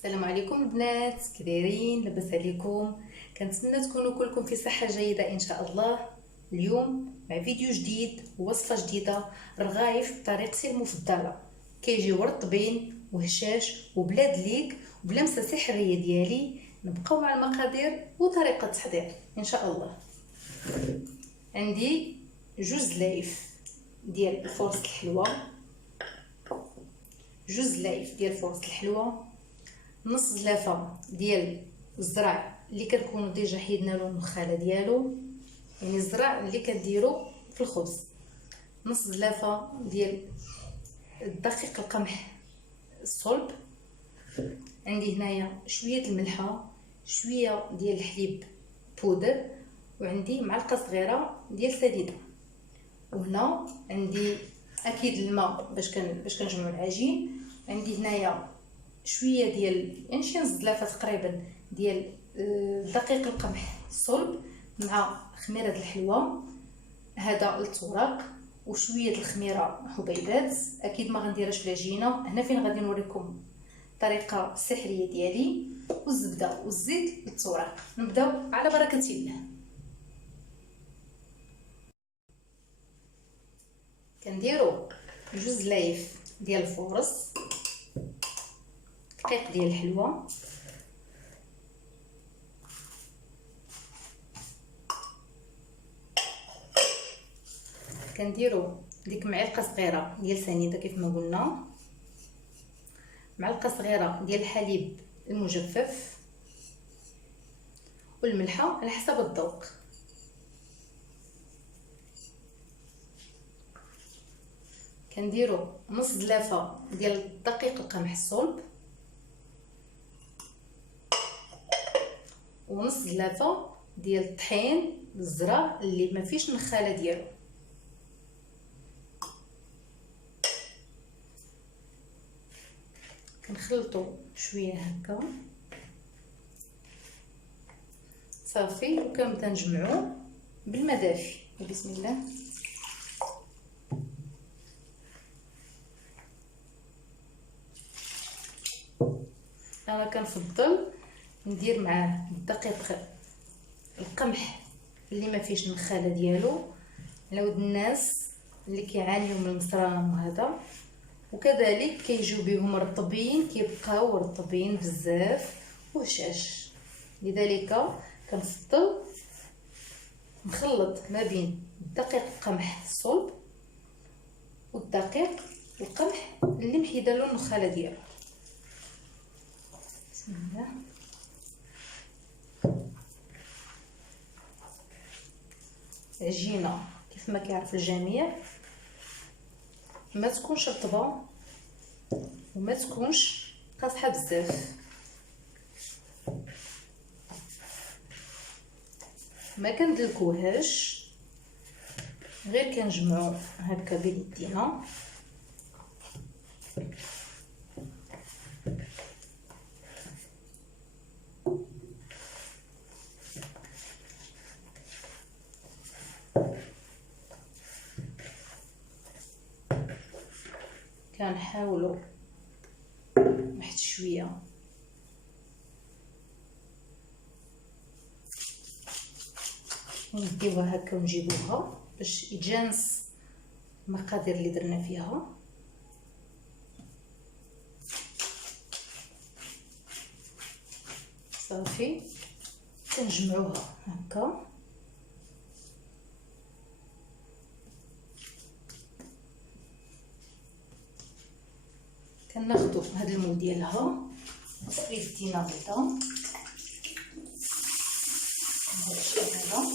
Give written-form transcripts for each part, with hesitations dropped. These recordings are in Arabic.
السلام عليكم البنات، كي دايرين؟ لاباس عليكم؟ كنتمنى تكونوا كلكم في صحه جيده ان شاء الله. اليوم مع فيديو جديد ووصفه جديده، رغايف بطريقتي المفضله. كيجيو رطبين وهشاش وبلا دليك وبلا مسه سحريه ديالي. نبقاو مع المقادير وطريقه التحضير ان شاء الله. عندي جوج زلايف ديال الفرص الحلوه، جوج زلايف ديال فرص الحلوه، نص زلافه ديال الزرع اللي كنكونوا ديجا حيدنا له النخاله ديالو، يعني الزرع اللي كنديرو في الخبز. نص زلافه ديال الدقيق القمح الصلب. عندي هنايا شويه الملحه، شويه ديال الحليب بودر، وعندي معلقه صغيره ديال سديده. وهنا عندي اكيد الماء باش كنجمعوا العجين. عندي هنايا شويه ديال يعني شي نص زلافه تقريبا ديال دقيق القمح الصلب مع خميره الحلوه، هذا التوراق، وشويه الخميره حبيبات. اكيد ما غنديرهاش في العجينه، هنا فين غادي نوريكم الطريقه السحريه ديالي، والزبده والزيت للتوراق. نبداو على بركه الله. كنديروا جوج زلايف ديال الفورص، دقيق ديال الحلوه، كنديروا ديك معلقه صغيره ديال سنيده كيف ما قلنا، معلقه صغيره ديال الحليب المجفف، والملحه على حسب الذوق. كنديروا نص زلافه ديال دقيق القمح الصلب، ونص زلافه ديال الطحين الزرع اللي ما فيش النخاله ديالو. كنخلطوا شويه هكا صافي، وكنبدا نجمعو بالماء دافي. بسم الله. انا كنفضل ندير معاه الدقيق القمح اللي ما فيش النخاله ديالو على ود الناس اللي كيعانيو من المصرانه وهذا، وكذلك كيجيو بهم رطبين، كيبقاو رطبين بزاف وهشاش. لذلك كنفضل نخلط ما بين الدقيق القمح الصلب والدقيق القمح اللي محيده له النخاله ديالو. بسم الله. العجينه كيف ما كيعرف الجميع ما تكونش رطبه وما تكونش قاصحه بزاف، ما كندلكوهاش، غير كنجمعو هكا بيدينا. كنحاولوا واحد شويه نديوها هكا ونجيبوها باش يتجانس المقادير اللي درنا فيها. صافي كنجمعوها هكا. كناخذوا هذا المول ديالها سريفتينا بيضه، هادشي هذا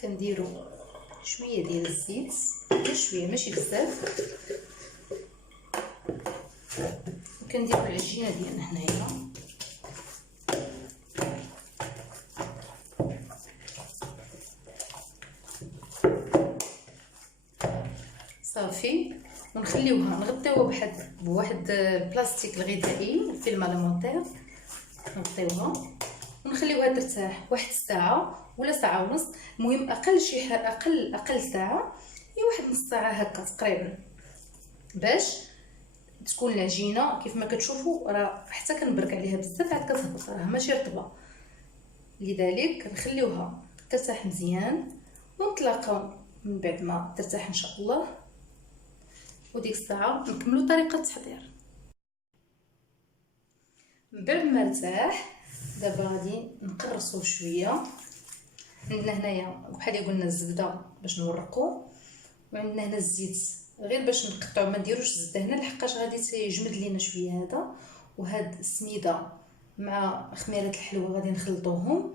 كنديروا شويه ديال الزيت، شويه ماشي بزاف، وكنديروا العجينه ديالنا هنايا. صافي ونخليوها نغطيوها بواحد البلاستيك الغذائي، الفيلم المونتير، نغطيوها ونخليوها ترتاح واحد الساعه ولا ساعه ونص. المهم اقل شي اقل ساعه هي واحد نص ساعه هكا تقريبا، باش تكون العجينه كيف ما كتشوفوا راه حتى كنبرك عليها بزاف عاد كتهبط، راه ماشي رطبه. لذلك كنخليوها ترتاح مزيان ونتلاقاو من بعد ما ترتاح ان شاء الله، وديك الساعه نكملوا طريقه التحضير. من بعد ما ارتاح دابا غادي نقرصوه شويه. عندنا هنايا بحال اللي قلنا الزبده باش نورقو، وعندنا هنا الزيت غير باش نقطعو، ما نديروش الزبده هنا لحقاش غادي تيجمد لينا شويه هذا. وهاد السميده مع خميره الحلوه غادي نخلطوهم،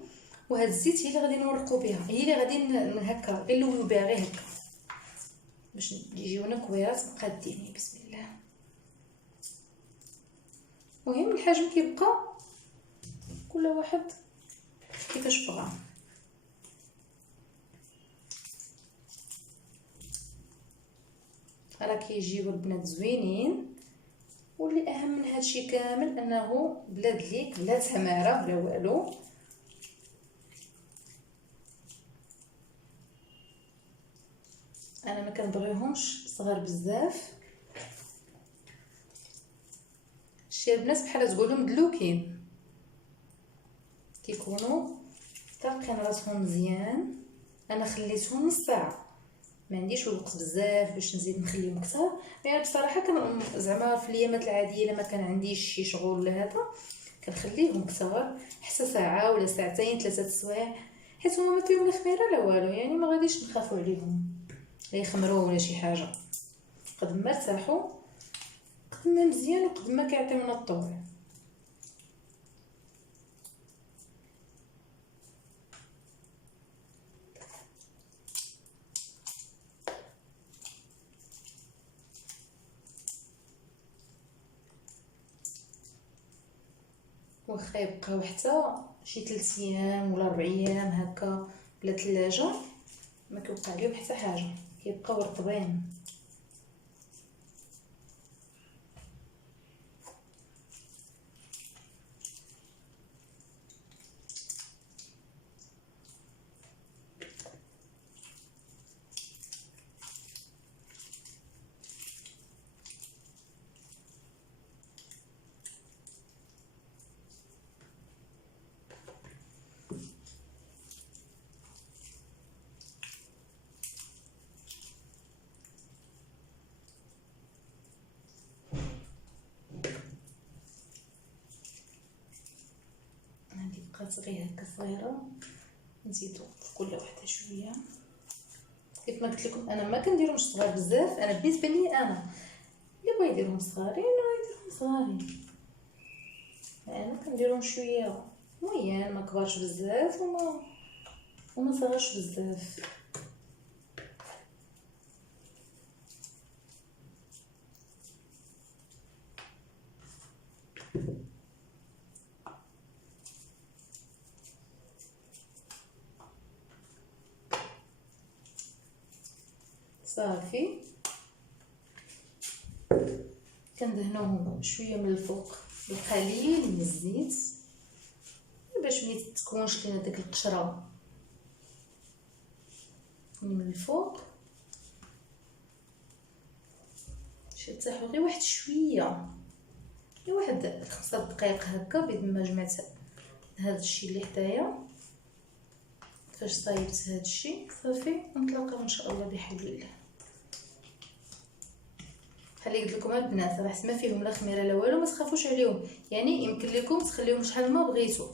وهاد الزيت هي اللي غادي نورقو بها، هي اللي غادي هكا غير نلويو بها غير هكا باش يجيونا كويرات مقادين. بسم الله. المهم الحجم كيبقى كل واحد كيفاش بغا. راه كيجيو البنات زوينين، واللي اهم من هادشي كامل انه بلا دليك بلا تماره بلا والو. انا ما كنبغيهمش صغار بزاف، شي البنات بحال تقولوا مدلوكين، كيكونوا طالقين راسهم مزيان. انا خليتهم نص ساعه، ما عنديش الوقت بزاف باش نزيد نخليهم اكثر. يعني بصراحه كان زعما في الايامات العاديه لما كان عنديش شي شغل ولا هذا كنخليهم اكثر، حتى ساعه ولا ساعتين 3 سوايع، حيت هما ما فيهم لا خميره لا والو، يعني ما غاديش نخافوا عليهم لا يخمروا ولا شي حاجه. قد ما ارتاحوا قد ما مزيان وقد ما كيعطيونا الطول. واخا يبقاو حتى شي 3 ايام ولا 4 ايام هكا بلا ثلاجه ما كيوقع عليهم حتى حاجه، كيبقاو رطبين. بقات غير هكا صغيره، نزيدو في كل وحده شويه. كيف ما قلت لكم انا ما كنديرهمش صغار بزاف، انا بالنسبه لي انا اللي بغا يديرهم صغارين راه يديرهم صغارين، انا كنديرهم شويه موين، ما كبارش بزاف وما صغارش بزاف. صافي كندهنوهم شويه من الفوق بقليل من الزيت باش ما تكونش لينا داك القشره من الفوق. يرتاحوا غير واحد شويه، غير واحد 5 دقائق هكا بيد ما جمعت هذا الشيء اللي حدايا. فاش صايبت هذا الشيء صافي نتلاقاو ان شاء الله بحول الله. بحال اللي قلت لكم البنات راه ما فيهم لا خميره لا والو، ما تخافوش عليهم، يعني يمكن لكم تخليهم شحال ما بغيتو.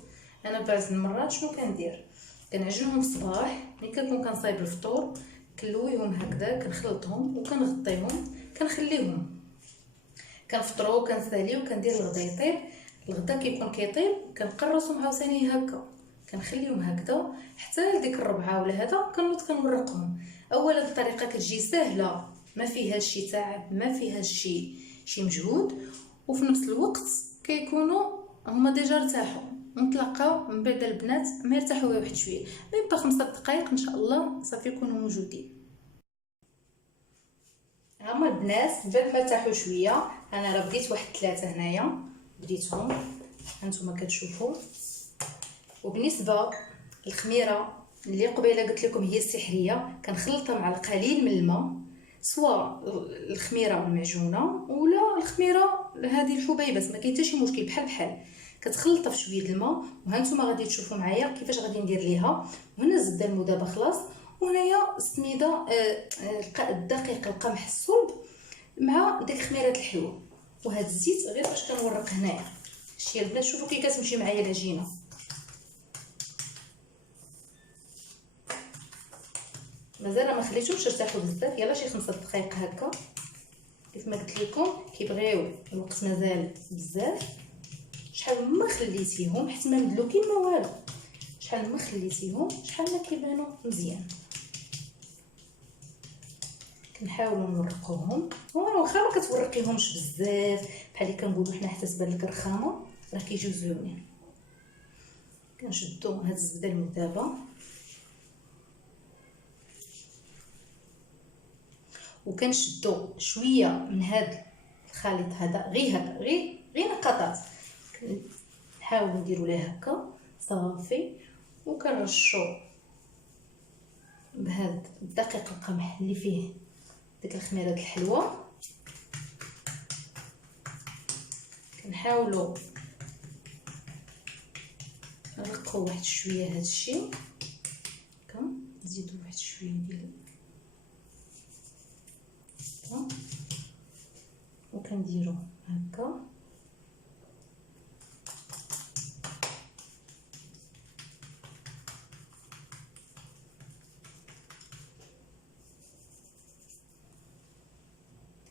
انا بعض المرات شنو كندير، كنعجنهم في الصباح ملي كنكون كنصايب الفطور، كنلويهم هكذا كنخلطهم وكنغطيهم كنخليهم كنفطروا كنساليو كندير الغدا يطيب. الغدا كيكون كيطيب كنقرصهم عاوتاني هكا كنخليهم هكذا حتى لديك الربعه ولا هذا كنوض كنورقهم. اولا الطريقه كتجي سهله، ما فيهاش شي تعب، ما فيهاش شي مجهود، وفي نفس الوقت كيكونوا هما ديجا ارتاحوا. نتلاقاو من بعد البنات ما يرتاحوا واحد شويه، ما 5 دقائق ان شاء الله صافي يكونوا موجودين. هما البنات بعد ما ارتاحوا شويه، انا راه بديت واحد 3 هنايا بديتهم هانتوما كتشوفوا. وبالنسبه للخميره اللي قبيله قلت لكم هي السحريه، كنخلطها مع القليل من الماء، سواء الخميره المعجونه ولا الخميره هذه الحبيبات، ما كاين حتى شي مشكل، بحال بحال كتخلطها في شويه الماء. وها نتوما غادي تشوفوا معايا كيفاش غادي ندير ليها. وهنا الزبده المذابه خلاص، وهنايا السميده الدقيق القمح الصلب مع ديك خميره الحلوه. وهذا الزيت غير باش كنورق هنايا. شتي البنات، شوفوا كي كتمشي معايا العجينه. مازال ما خليتهمش يرتاحوا بزاف، يلا شي 5 دقائق هكا. كيف ما قلت لكم كيبغيو الوقت مازال بزاف. شحال ما خليتيهم حتى ما مدلوكين ما والو، شحال ما خليتيهم شحال ما كيبانوا مزيان. كنحاولوا نورقوهم، واخا ما كتورقيهمش بزاف بحال اللي كنقولوا حنا حتى تبان لك الرخامه، راه كيجيو زوينين. كنشدو هاد الزبده المذابه وكنشدو شويه من هاد الخليط هذا، غير هكا، غير نقطات. كنحاولوا نديروا ليه هكا صافي، وكنرشو بهاد الدقيق القمح اللي فيه ديك الخميره الحلوه. كنحاولوا نرقوا واحد شويه هاد الشيء، كنزيدوا واحد شويه ديال وكنديروا هكا.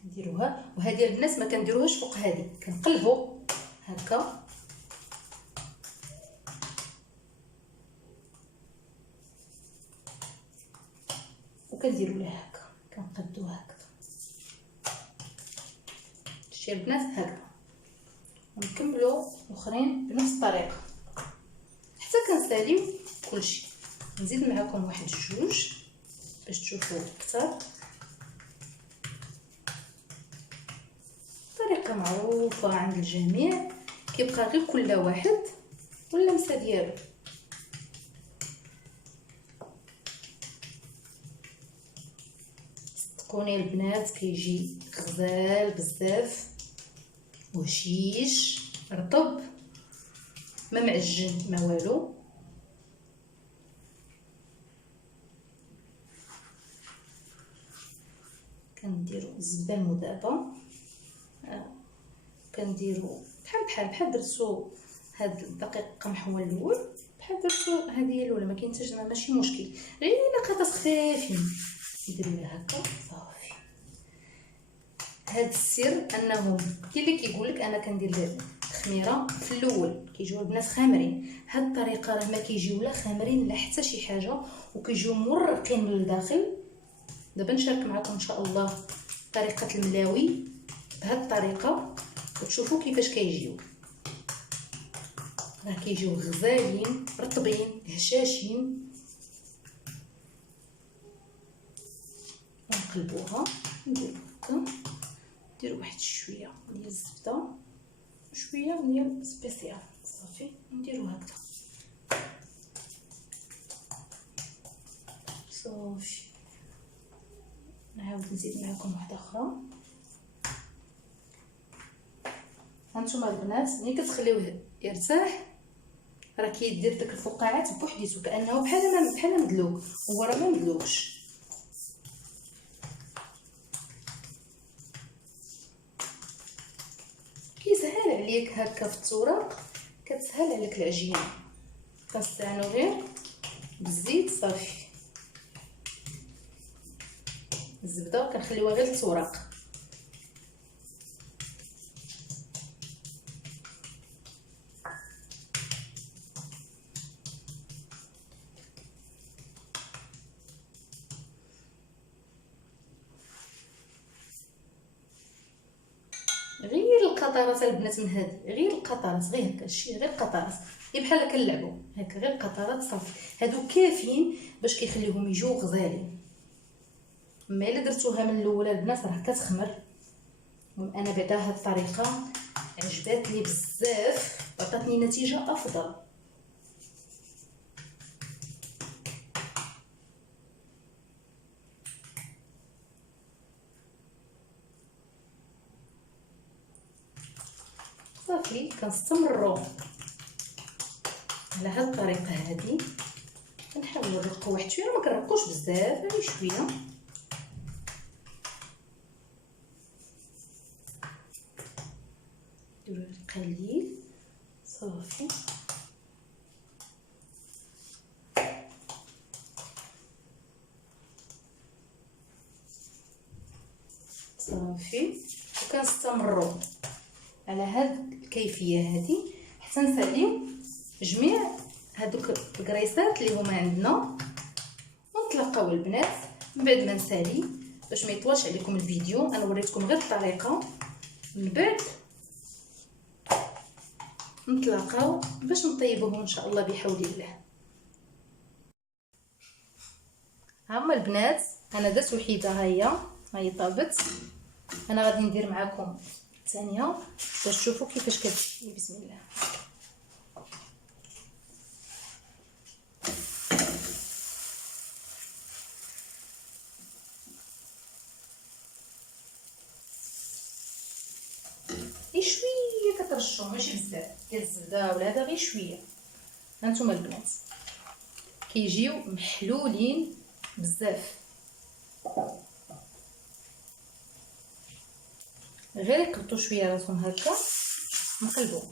كنديروها، وهذه البنات ما كنديروهاش فوق هذه، كنقلبوا هكا وكنديروا لها هكا، كنقادوها هكا. شتي البنات هكا، ونكملوا الاخرين بنفس الطريقه حتى كنساليو كلشي. نزيد معكم واحد جوج باش تشوفوا اكثر. طريقه معروفه عند الجميع، كيبقى غير كل واحد واللمسه ديالو. صدقوني البنات كيجي غزال بزاف وهشيش رطب، ما معجن ما والو. كنديروا الزبده المذابه، كنديروا بحال درتو هاد الدقيق القمح هو الاول، بحال درتو هذه هي الاولى، ما كاين حتى ماشي مشكل، غير نقطات خفيفين نديروا لها هكا صافي. هاد السر انه كاين اللي كيقول لك انا كندير الخميره في الاول كيجيو البنات خامرين، هاد الطريقه راه ما كيجيو لا خامرين لا حتى شي حاجه، وكيجيو مرقين من الداخل. دابا نشارك معكم ان شاء الله طريقه الملاوي بهاد الطريقه وتشوفوا كيفاش كيجيو. راه كيجيو غزالين رطبين هشاشين. نقلبوها، نديرو هكا، نديرو واحد شويه ديال الزبده وشويه ديال سبيسيال صافي، نديرو هكذا صافي. نعاود نزيد معكم واحده اخرى. هانتوما البنات ملي كتخليوه يرتاح راه كيدير داك الفقاعات بوحديتو، كانه بحال مدلوك، هو راه ما مدلوكش. كيسهل عليك هكا في التوراق، كتسهل عليك العجينه. كنستعانوا غير بالزيت صافي، الزبده كنخليوها غير التوراق. غير القطرات البنات من هذه، غير القطرات، غير هكا شي، غير القطرات بحال كنلعبوا هكا، غير القطرات صافي. هادو كافيين باش كيخليوهم يجيو غزالين. اما الا درتوها من الاول البنات راه كتخمر. انا بعدا هاد الطريقه عجباتني بزاف، عطاتني نتيجه افضل. صافي كنستمروا على هاد الطريقه هذه. كنحاولوا نرقوا واحد شويه، ما كنرقوش بزاف، غير شويه. نديرو القليل صافي. صافي وكنستمروا على هاد الكيفيه هذه حتى نساليو جميع هادوك الكريسات اللي هما عندنا، ونتلاقاو البنات من بعد ما نسالي باش ما يطولش عليكم الفيديو. انا وريتكم غير الطريقه، من بعد نتلاقاو باش نطيبوهم ان شاء الله بحول الله. هما البنات انا درت وحيده، ها هي طابت. انا غادي ندير معكم الثانيه باش تشوفوا كيفاش كتجي. بسم الله. غير شويه كترشوا، ماشي بزاف ديال الزبده ولا هذا، غير شويه. هانتوما البنات كيجيو محلولين بزاف، غير يقلطوا شويه راسهم هكا نقلبوا.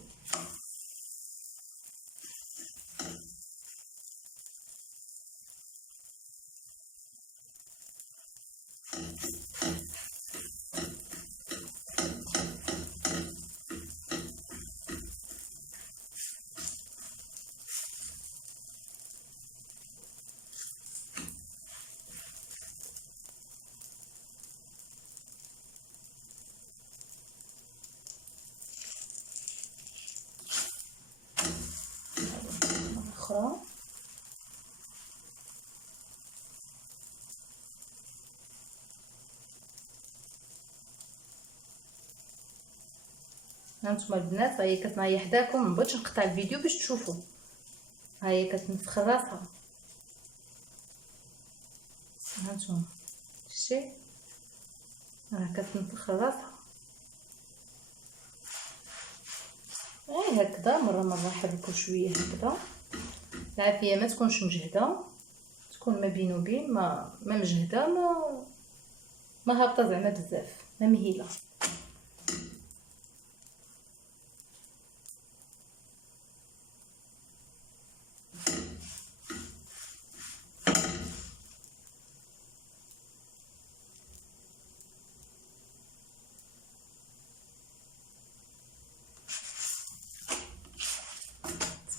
اخرى هانتوما البنات، هي كتنايا حداكم، مبغيتش نقطع الفيديو باش تشوفوا. هي كتنفخ راسها، هانتوما شتي راه كتنفخ راسها. غير هكذا مره مره حركوا شويه هكذا. العافيه ما تكونش مجهده، تكون ما بين وبين، ما مجهده، ما هابطه زعما بزاف، ما مهيله.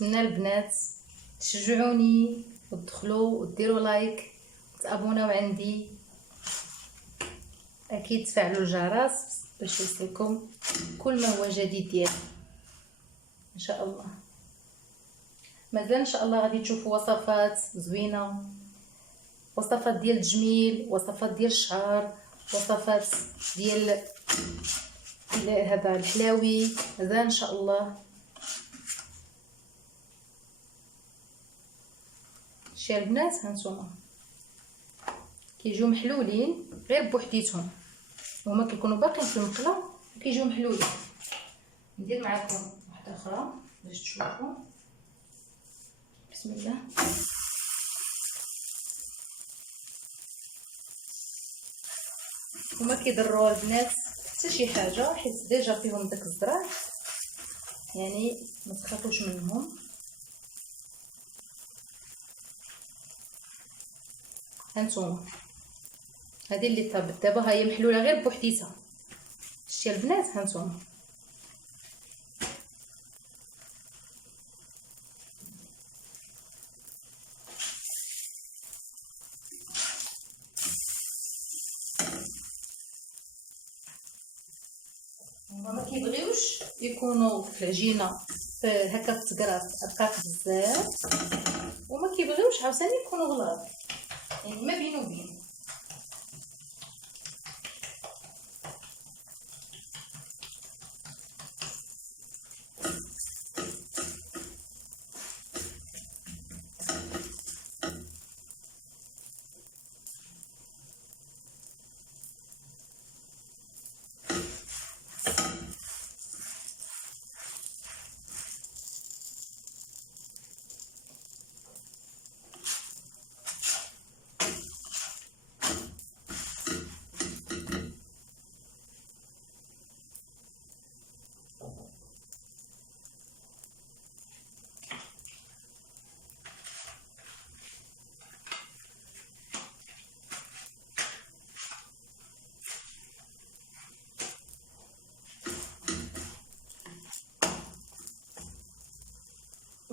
نتمنى البنات تشجعوني وتدخلوا وديروا لايك وتابوناو عندي، اكيد تفعلوا الجرس باش يوصلكم كل ما هو جديد ديالي ان شاء الله. مازال ان شاء الله غادي تشوفوا وصفات زوينه، وصفات ديال التجميل، وصفات ديال الشعر، وصفات ديال هذا الحلاوي، مازال ان شاء الله. شتي البنات هانتوما كيجيو محلولين غير بوحديتهم، وهما كيكونوا باقيين في المقله وكيجيو محلولين. ندير معكم واحده اخرى باش تشوفوا. بسم الله. وما كيضروا البنات حتى شي حاجه، حيت ديجا فيهم داك الزرع، يعني ما تخافوش منهم. هانتوما هذه اللي طابت دابا، هي محلوله غير بوحديتها. شتي البنات هانتوما ما كيبغيوش يكونوا في العجينه هكا تقراص رقاق بزاف، وما كيبغيوش عاوتاني يكونوا غلاظ، يعني ما بين وبين.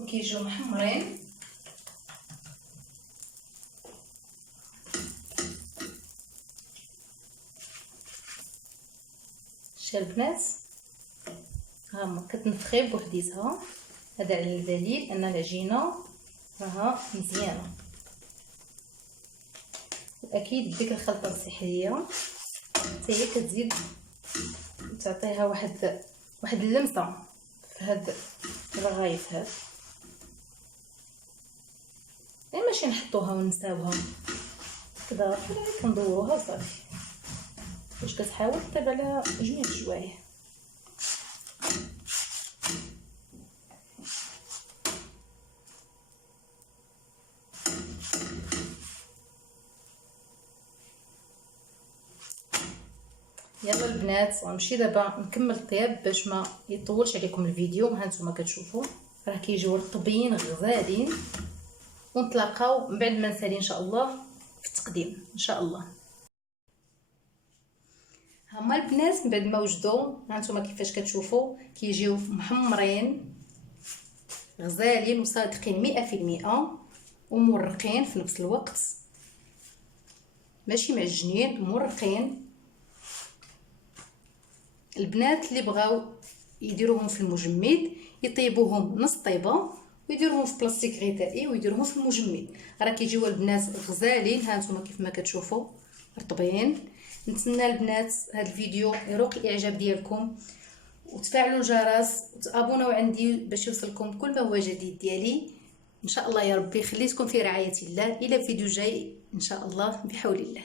وكيجيو محمرين. شتي البنات هاهما كتنفخي بوحديتها. هذا على دليل ان العجينه راها مزيانه. واكيد ديك الخلطه السحريه حتى هي كتزيد تعطيها واحد اللمسه في هاد الرغايف هاد. ماشي نحطوها ونساوها كدا، كندوروها وصافي باش كتحاول طيب على جميع الجوايه. يلا البنات غنمشي دابا نكمل الطياب باش ما يطولش عليكم الفيديو. ها نتوما كتشوفوا راه كيجيو رطبين غزالين، ونتلاقاو من بعد ما نسالي ان شاء الله في التقديم ان شاء الله. هما البنات من بعد ما وجدوا ها نتوما كيفاش كتشوفوا كيجيو محمرين غزالين وصادقين 100% ومورقين في نفس الوقت، ماشي معجنين، مرقين. البنات اللي بغاو يديروهم في المجمد يطيبوهم نص طيبه ويديروهم في بلاستيك غذائي ويديروهم في المجمد. راه كيجيو البنات غزالين. ها نتوما كيف ما كتشوفوا رطبين. نتمنى البنات هذا الفيديو يروق الاعجاب ديالكم، وتفعلوا الجرس وتابوناو عندي باش يوصلكم كل ما هو جديد ديالي ان شاء الله. يا ربي خليتكم في رعايه الله. الى فيديو جاي ان شاء الله بحول الله.